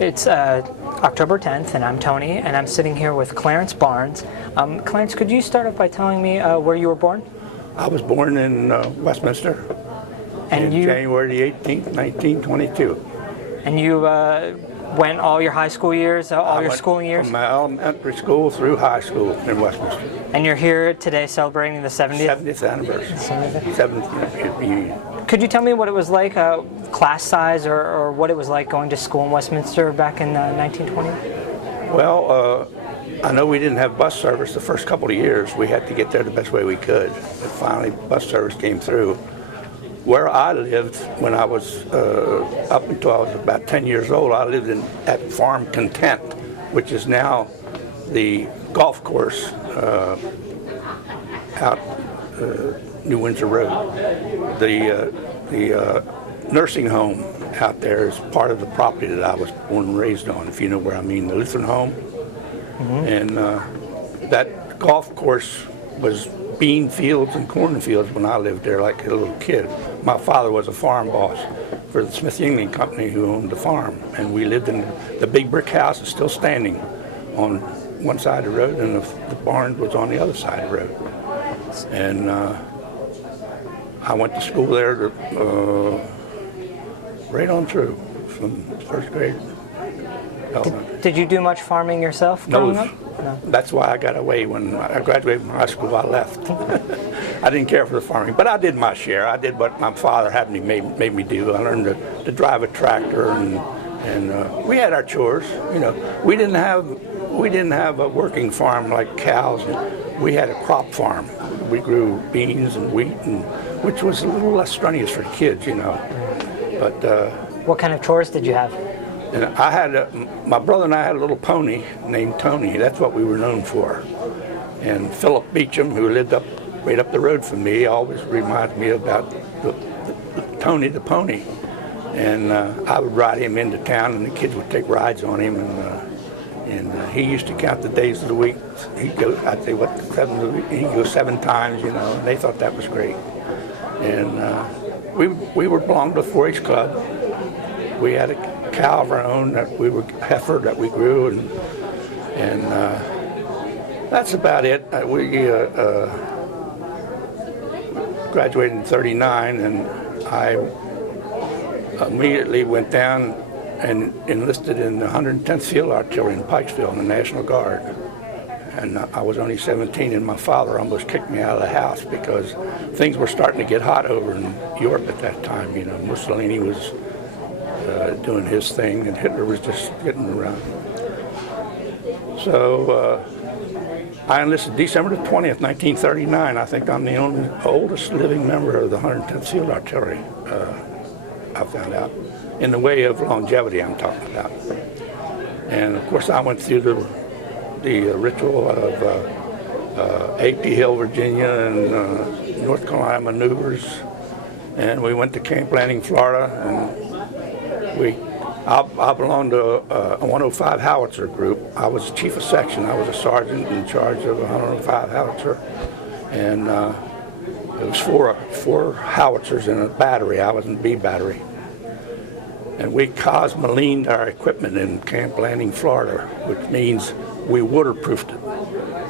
It's October 10th, and I'm Tony, and I'm sitting here with Clarence Barnes. Clarence, could you start off by telling me where you were born? I was born in Westminster on January the 18th, 1922. And you went all your high school years, all your schooling years? From my elementary school through high school in Westminster. And you're here today celebrating the 70th? 70th anniversary. 70th reunion. Could you tell me what it was like, class size, or what it was like going to school in Westminster back in 1920? Well, I know we didn't have bus service the first couple of years. We had to get there the best way we could. But finally, bus service came through. Where I lived when I was, up until I was about 10 years old, I lived at Farm Content, which is now the golf course out New Windsor Road. The nursing home out there is part of the property that I was born and raised on, if you know where I mean, the Lutheran home. Mm-hmm. And that golf course was bean fields and cornfields when I lived there like a little kid. My father was a farm boss for the Smith Yingling Company who owned the farm, and we lived in the big brick house is still standing on one side of the road, and the barn was on the other side of the road. And I went to school there right on through from first grade. Did you do much farming yourself growing up? No. That's why I got away. When I graduated from high school, I left. I didn't care for the farming, but I did my share. I did what my father had made me do. I learned to drive a tractor, and we had our chores. You know, we didn't have a working farm like cows. We had a crop farm. We grew beans and wheat, which was a little less strenuous for kids, you know. But what kind of chores did you have? And I had my brother and I had a little pony named Tony. That's what we were known for. And Philip Beecham, who lived right up the road from me, always reminds me about the Tony the pony. And I would ride him into town, and the kids would take rides on him. And he used to count the days of the week. He'd go, I'd say, what, 7 of the week? He'd go 7 times, you know. And they thought that was great. And we were belonged to the 4-H club. We had a cow of our own heifer that we grew, and that's about it. We graduated in '39, and I immediately went down and enlisted in the 110th Field Artillery in Pikesville in the National Guard. And I was only 17, and my father almost kicked me out of the house because things were starting to get hot over in Europe at that time. You know, Mussolini was doing his thing, and Hitler was just getting around. So I enlisted December the 20th, 1939. I think I'm the oldest living member of the 110th Field Artillery, I found out, in the way of longevity I'm talking about. And of course I went through the ritual of A.P. Hill, Virginia, and North Carolina maneuvers, and we went to Camp Landing, Florida, and I belonged to a 105 howitzer group. I was chief of section. I was a sergeant in charge of a 105 howitzer, and it was four howitzers in a battery. I was in B battery, and we cosmolined our equipment in Camp Landing, Florida, which means we waterproofed it.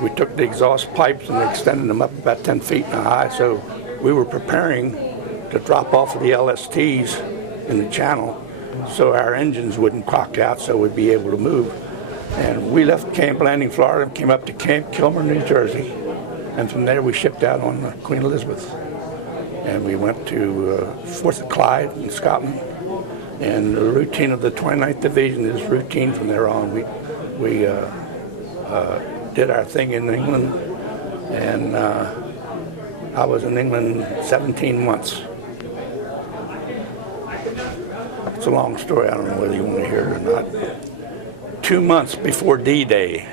We took the exhaust pipes and extended them up about 10 feet high, so we were preparing to drop off of the LSTs in the channel, so our engines wouldn't cock out, so we'd be able to move. And we left Camp Landing, Florida, and came up to Camp Kilmer, New Jersey, and from there we shipped out on the Queen Elizabeth. And we went to 4th of Clyde in Scotland, and the routine of the 29th Division is routine from there on. We did our thing in England, and I was in England 17 months. It's a long story. I don't know whether you want to hear it or not. 2 months before D-Day,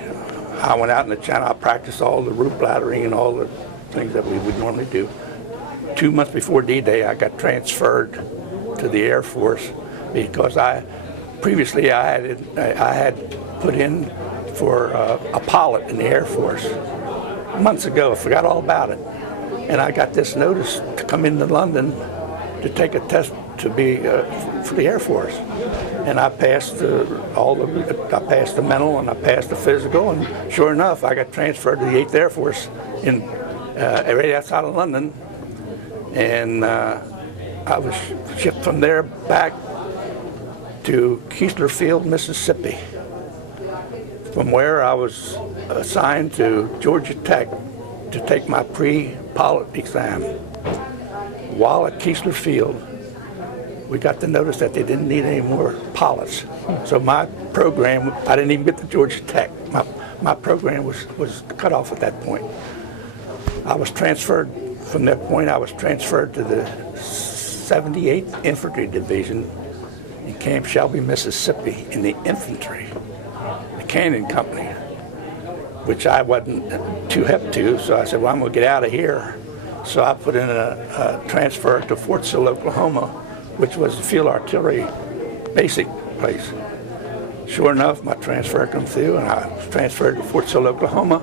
I went out in the channel. I practiced all the route bladdering and all the things that we would normally do. 2 months before D-Day, I got transferred to the Air Force because previously I had put in for a pilot in the Air Force months ago. I forgot all about it. And I got this notice to come into London to take a test to be for the Air Force, and I passed I passed the mental and I passed the physical, and sure enough, I got transferred to the 8th Air Force in right outside of London, and I was shipped from there back to Keesler Field, Mississippi, from where I was assigned to Georgia Tech to take my pre-pilot exam. While at Keesler Field, we got the notice that they didn't need any more pilots. So my program, I didn't even get to Georgia Tech. My program was cut off at that point. I was transferred, from that point I was transferred to the 78th Infantry Division in Camp Shelby, Mississippi, in the infantry, the Cannon Company, which I wasn't too hip to, so I said, well, I'm going to get out of here. So I put in a transfer to Fort Sill, Oklahoma, which was the field artillery basic place. Sure enough, my transfer come through, and I was transferred to Fort Sill, Oklahoma.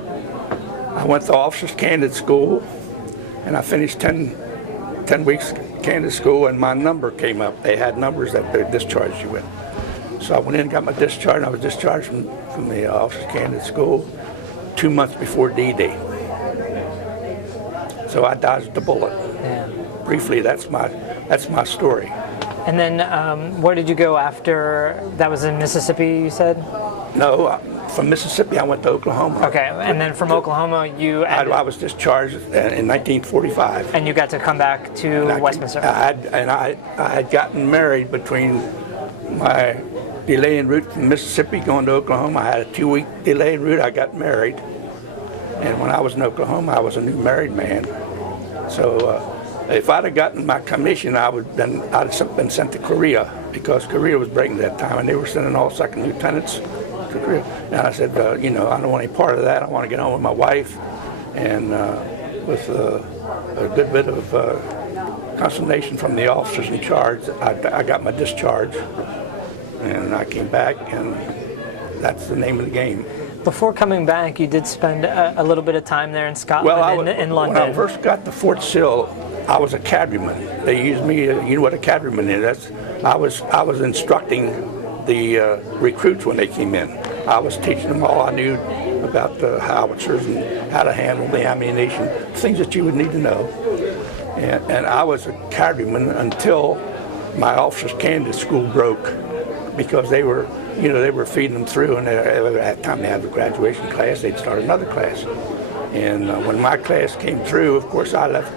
I went to officers candidate school, and I finished 10 weeks candidate school, and my number came up. They had numbers that they discharged you with. So I went in and got my discharge, and I was discharged from the officers candidate school 2 months before D-Day. So I dodged the bullet. Yeah. Briefly, that's my story. And then where did you go after? That was in Mississippi, you said? No, from Mississippi I went to Oklahoma. Okay, and then from Oklahoma you... I was discharged in 1945. And you got to come back to Westminster? I had gotten married between my delay en route from Mississippi going to Oklahoma. I had a 2-week delay en route. I got married. And when I was in Oklahoma, I was a new married man. So if I'd have gotten my commission, I'd have been sent to Korea, because Korea was breaking at that time, and they were sending all second lieutenants to Korea. And I said, I don't want any part of that. I want to get home with my wife. And with a good bit of consternation from the officers in charge, I got my discharge, and I came back, and that's the name of the game. Before coming back, you did spend a little bit of time there in Scotland in London. When I first got to Fort Sill, I was a cadreman. They used me, you know what a cadreman is. I was instructing the recruits when they came in. I was teaching them all I knew about the howitzers and how to handle the ammunition, things that you would need to know. And I was a cadreman until my officers' candidate school broke, because they were feeding them through, and at that time they had the graduation class, they'd start another class. And when my class came through, of course, I left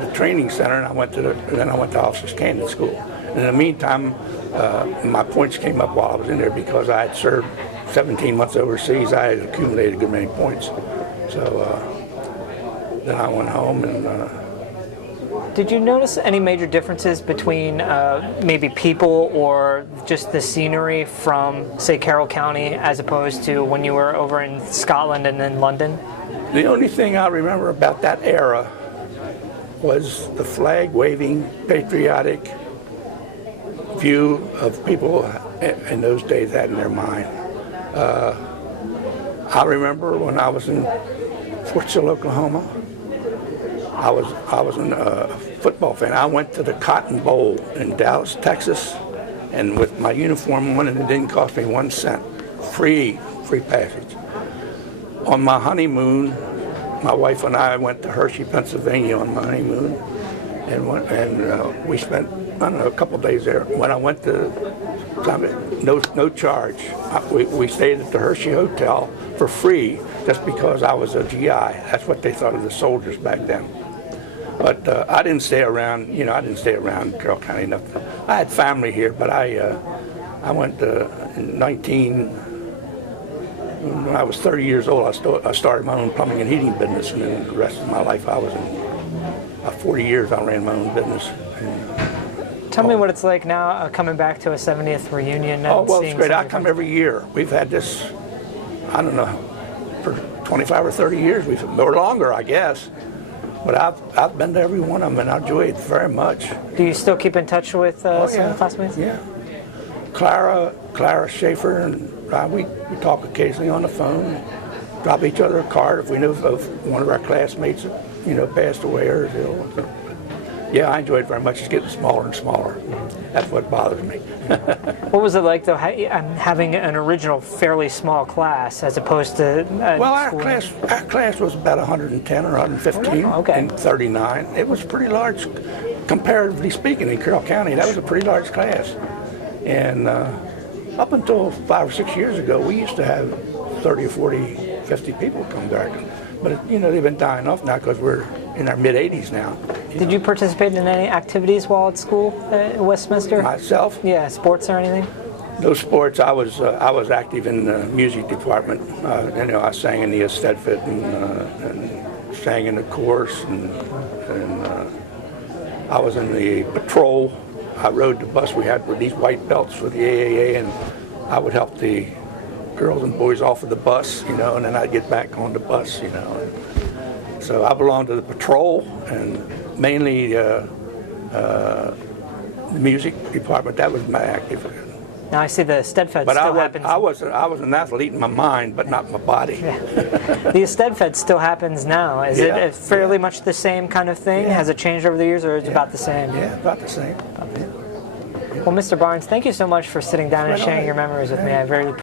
the training center and I went to officers' candidate school. And in the meantime, my points came up while I was in there, because I had served 17 months overseas. I had accumulated a good many points. So then I went home and... Did you notice any major differences between maybe people or just the scenery from, say, Carroll County as opposed to when you were over in Scotland and then London? The only thing I remember about that era was the flag-waving, patriotic view of people in those days had in their mind. I remember when I was in Fort Sill, Oklahoma, I was a football fan. I went to the Cotton Bowl in Dallas, Texas, and with my uniform on, and it didn't cost me 1 cent. Free passage. On my honeymoon, my wife and I went to Hershey, Pennsylvania on my honeymoon, and we spent, a couple of days there. When I went to, no charge. We stayed at the Hershey Hotel for free, just because I was a GI. That's what they thought of the soldiers back then. But I didn't stay around. I didn't stay around Carroll County enough. I had family here, but I went in when I was 30 years old. I started my own plumbing and heating business, and then the rest of my life, I was in 40 years. I ran my own business. Tell me what it's like now, coming back to a 70th reunion. Oh, well, it's great. I come every year. We've had this, I don't know, for 25 or 30 years, or longer, I guess. But I've been to every one of them, and I enjoy it very much. Do you still keep in touch with some of the classmates? Yeah. Clara Schaefer and I, we talk occasionally on the phone, drop each other a card if we know of one of our classmates, passed away or is ill. Yeah, I enjoy it very much. It's getting smaller and smaller. That's what bothers me. What was it like, though, having an original fairly small class as opposed to Well, our class was about 110 or 115 Okay. in 39. It was pretty large, comparatively speaking, in Carroll County. That was a pretty large class. And up until 5 or 6 years ago, we used to have 30 or 40, 50 people come back. But, they've been dying off now because we're in our mid-80s now. Did you participate in any activities while at school at Westminster? Myself? Yeah, sports or anything? No sports. I was active in the music department. I sang in the Estedfit and sang in the chorus, and I was in the patrol. I rode the bus. We had these white belts for the AAA, and I would help the girls and boys off of the bus, and then I'd get back on the bus, So I belonged to the patrol, and mainly the music department. That was my active. Now I see the Stedfed still happens. I was an athlete in my mind, but not my body. Yeah. The Stedfed still happens now. Is it fairly much the same kind of thing? Yeah. Has it changed over the years, or is it about the same? Yeah, about the same. Well, Mr. Barnes, thank you so much for sitting down and sharing your memories with me. I very